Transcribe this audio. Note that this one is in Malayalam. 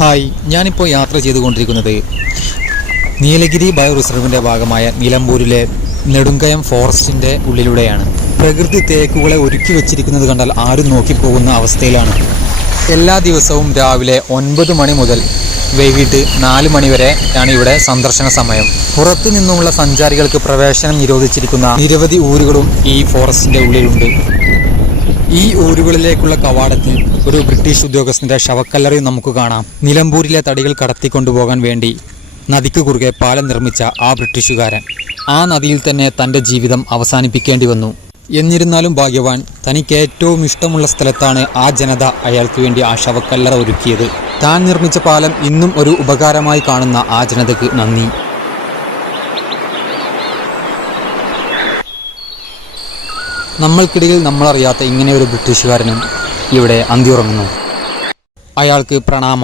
ഹായ്, ഞാനിപ്പോൾ യാത്ര ചെയ്തുകൊണ്ടിരിക്കുന്നത് നീലഗിരി ബയോ റിസർവിൻ്റെ ഭാഗമായ നിലമ്പൂരിലെ നെടുങ്കയം ഫോറസ്റ്റിൻ്റെ ഉള്ളിലൂടെയാണ്. പ്രകൃതി തേക്കുകളെ ഒരുക്കി വച്ചിരിക്കുന്നത് കണ്ടാൽ ആരും നോക്കിപ്പോകുന്ന അവസ്ഥയിലാണ്. എല്ലാ ദിവസവും രാവിലെ 9 മണി മുതൽ വൈകിട്ട് 4 മണി വരെ ആണ് ഇവിടെ സന്ദർശന സമയം. പുറത്തു നിന്നുമുള്ള സഞ്ചാരികൾക്ക് പ്രവേശനം നിരോധിച്ചിരിക്കുന്ന നിരവധി ഊരുകളും ഈ ഫോറസ്റ്റിൻ്റെ ഉള്ളിലുണ്ട്. ഈ ഊരുകളിലേക്കുള്ള കവാടത്തിൽ ഒരു ബ്രിട്ടീഷ് ഉദ്യോഗസ്ഥന്റെ ശവക്കല്ലറയും നമുക്ക് കാണാം. നിലമ്പൂരിലെ തടികൾ കടത്തിക്കൊണ്ടുപോകാൻ വേണ്ടി നദിക്ക് കുറുകെ പാലം നിർമ്മിച്ച ആ ബ്രിട്ടീഷുകാരൻ ആ നദിയിൽ തന്നെ തൻ്റെ ജീവിതം അവസാനിപ്പിക്കേണ്ടി വന്നു. എന്നിരുന്നാലും ഭാഗ്യവാൻ, തനിക്ക് ഏറ്റവും ഇഷ്ടമുള്ള സ്ഥലത്താണ് ആ ജനത അയാൾക്ക് വേണ്ടി ആ ശവക്കല്ലറ ഒരുക്കിയത്. താൻ നിർമ്മിച്ച പാലം ഇന്നും ഒരു ഉപകാരമായി കാണുന്ന ആ ജനതയ്ക്ക് നന്ദി. നമ്മൾക്കിടയിൽ നമ്മളറിയാത്ത ഇങ്ങനെ ഒരു ബ്രിട്ടീഷുകാരനും ഇവിടെ അന്തിയുറങ്ങുന്നു. അയാൾക്ക് പ്രണാമം.